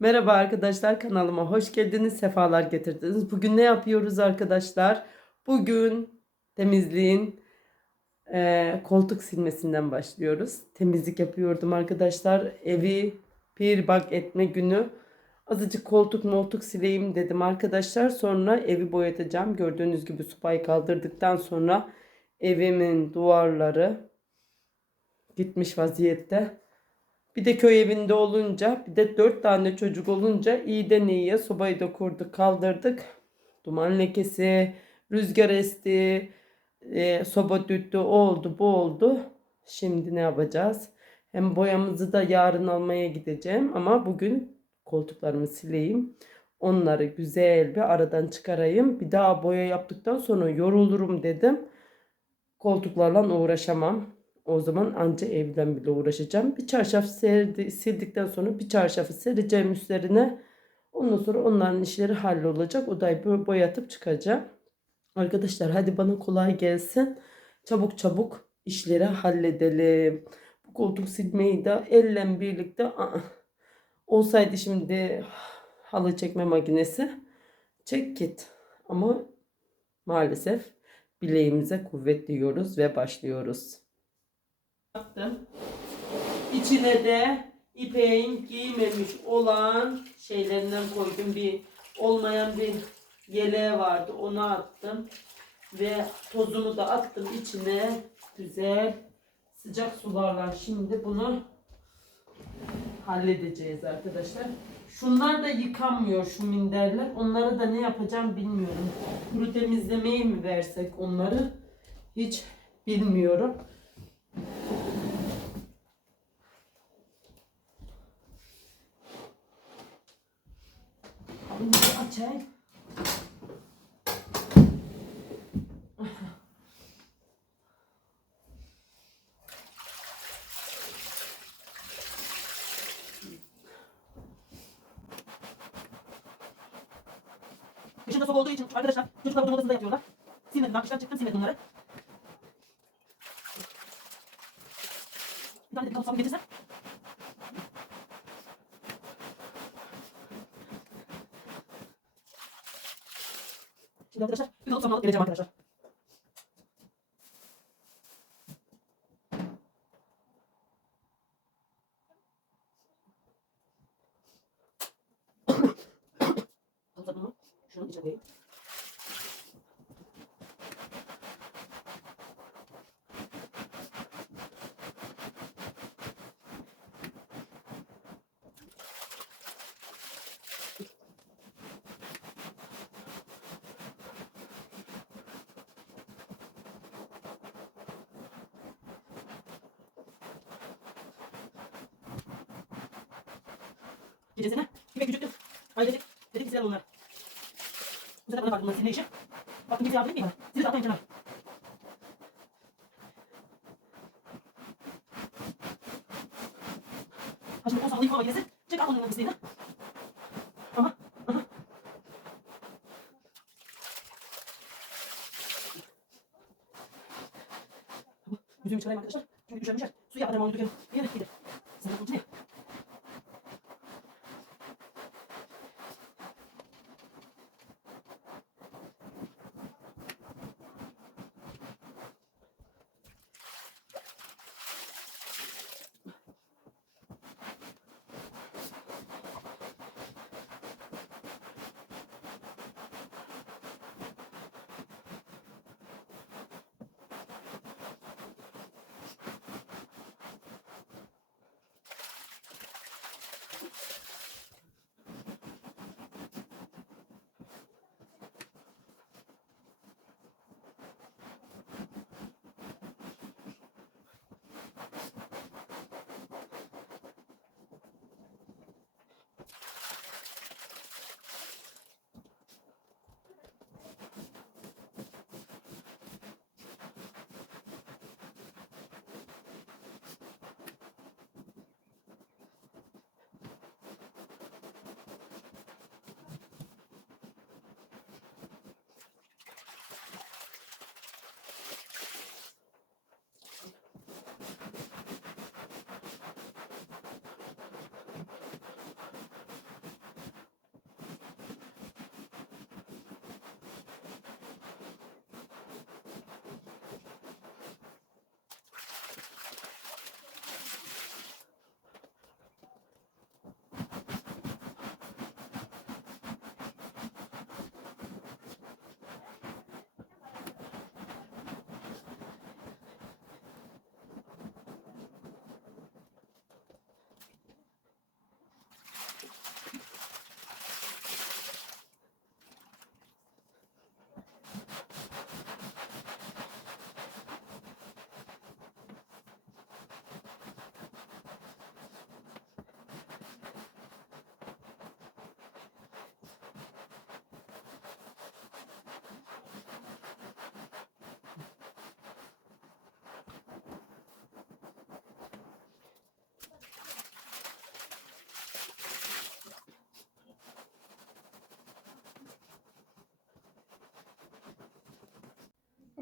Merhaba arkadaşlar kanalıma hoş geldiniz, sefalar getirdiniz. Bugün ne yapıyoruz arkadaşlar? Bugün temizliğin eee, koltuk silmesinden başlıyoruz. Temizlik yapıyordum arkadaşlar. Evi bir bak etme günü. Azıcık koltuk moltuk sileyim dedim arkadaşlar. Sonra evi boyatacağım. Gördüğünüz gibi supayı kaldırdıktan sonra evimin duvarları gitmiş vaziyette. Bir de köy evinde olunca bir de dört tane çocuk olunca iyiden iyiye sobayı da kurduk kaldırdık. Duman lekesi, rüzgar esti, e, soba düttü, o oldu bu oldu. Şimdi ne yapacağız? Hem boyamızı da yarın almaya gideceğim ama bugün koltuklarımı sileyim. Onları güzel bir aradan çıkarayım. Bir daha boya yaptıktan sonra yorulurum dedim. Koltuklarla uğraşamam. O zaman anca evden bile uğraşacağım. Bir çarşaf serdi, sildikten sonra bir çarşafı sereceğim üstlerine. Ondan sonra onların işleri hallolacak. Odayı boyatıp çıkacağım. Arkadaşlar hadi bana kolay gelsin. Çabuk çabuk işleri halledelim. Bu koltuk silmeyi de elle birlikte olsaydı şimdi halı çekme makinesi çek git. Ama maalesef bileğimize kuvvet diyoruz ve başlıyoruz yaptım. İçine de ipeğin giymemiş olan şeylerinden koydum. Bir olmayan bir yeleği vardı. Onu attım. Ve tozunu da attım içine. Güzel sıcak sularla şimdi bunu halledeceğiz arkadaşlar. Şunlar da yıkanmıyor şu minderler. Onları da ne yapacağım bilmiyorum. Kuru temizlemeye mi versek onları hiç bilmiyorum. Bunu açayım. Dışında soğuk olduğu için arkadaşlar çocuklar bunun odasında yatıyorlar. Silmedim ben çıktım silmedim bunları. Bir tane de bir sabun getirsem. Şimdi sabun alıp geleceğim arkadaşlar. Şunun içine Gecesine yemek gücüktüm. Ailecek dedik size bunlar. Bu sefer bana farklı bunların işi. Baktım kimse yardım etmiyor bana. Sizi de atmayın kenara. Şimdi o sallayıp hava gelsin. Çek al onun isteğini. Aha. Aha. Yüzümü çıkarayım arkadaşlar. Çünkü düşer düşer. Suya atarım onu dökerim.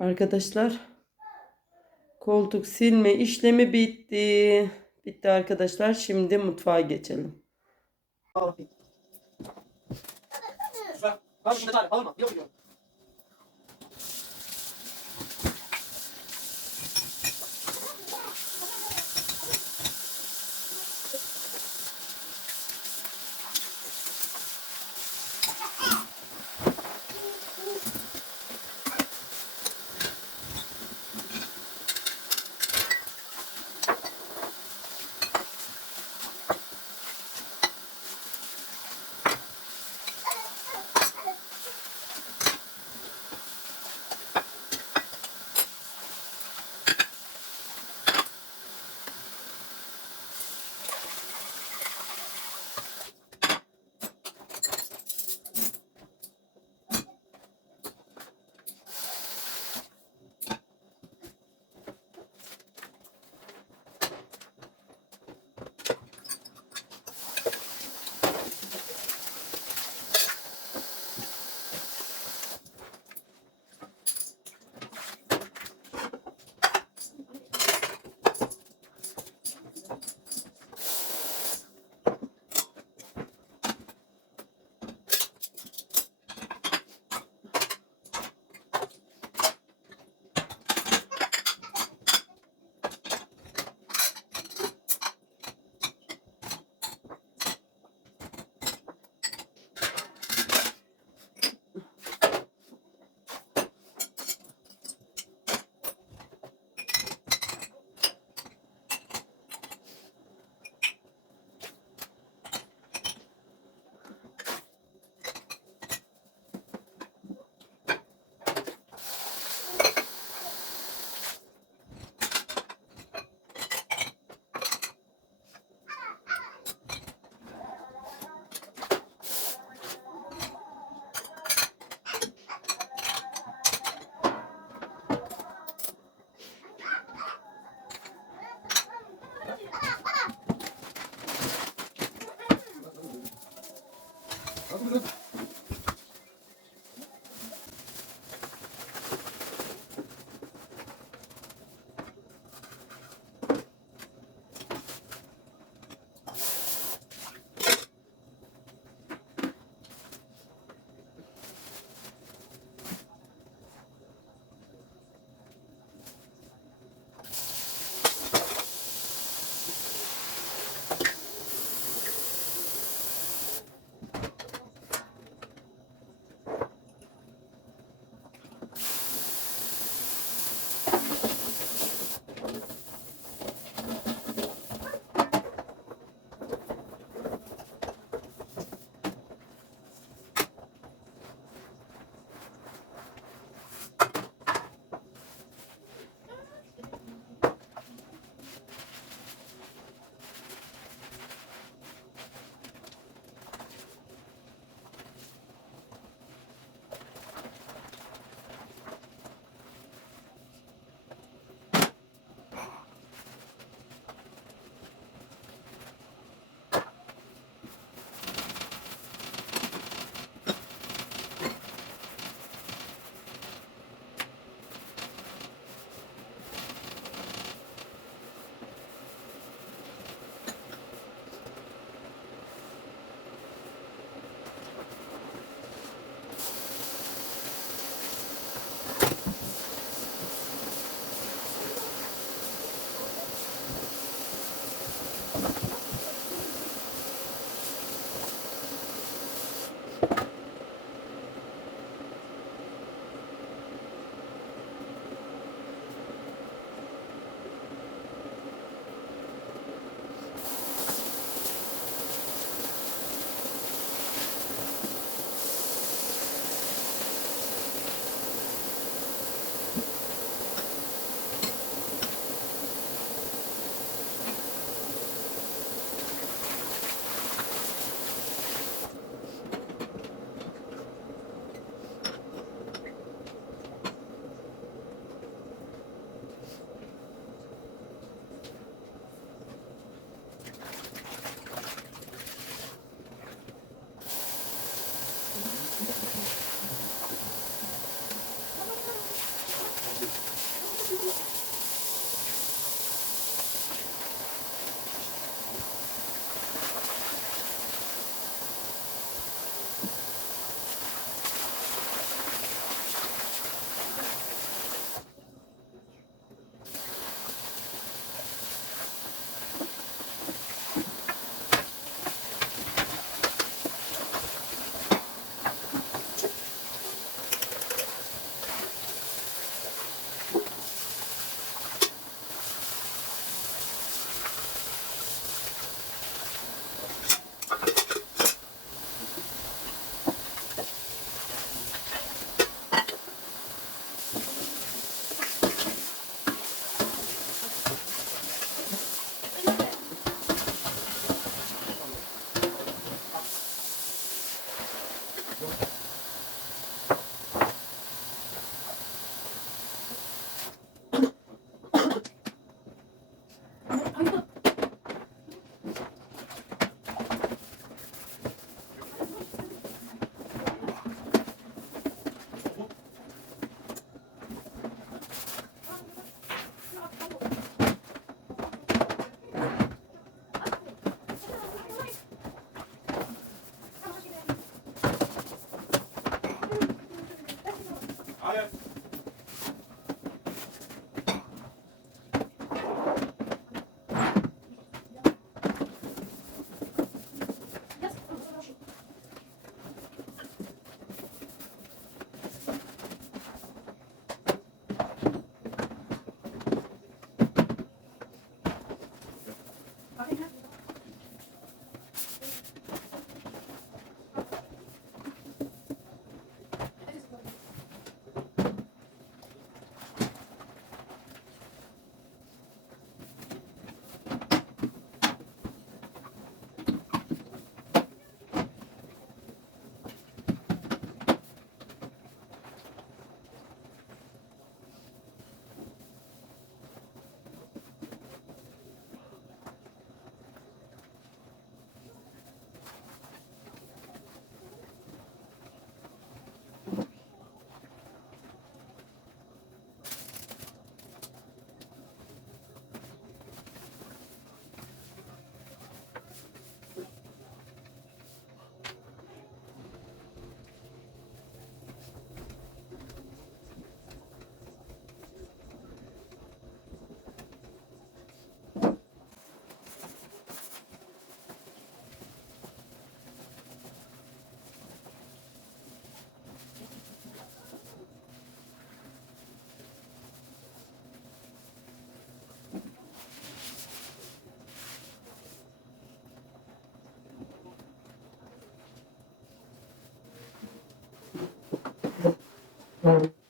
Arkadaşlar koltuk silme işlemi bitti. Bitti arkadaşlar. Şimdi mutfağa geçelim. Bak, bak. Yok yok. Bak, bakayım, bak, Mm-hmm.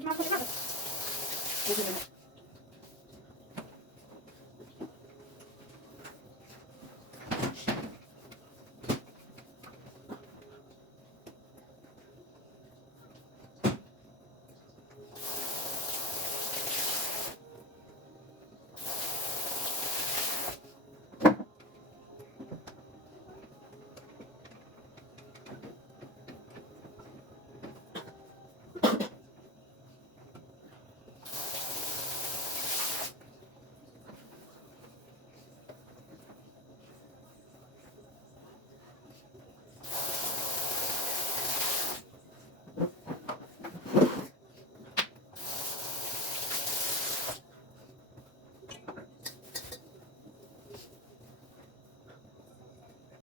します。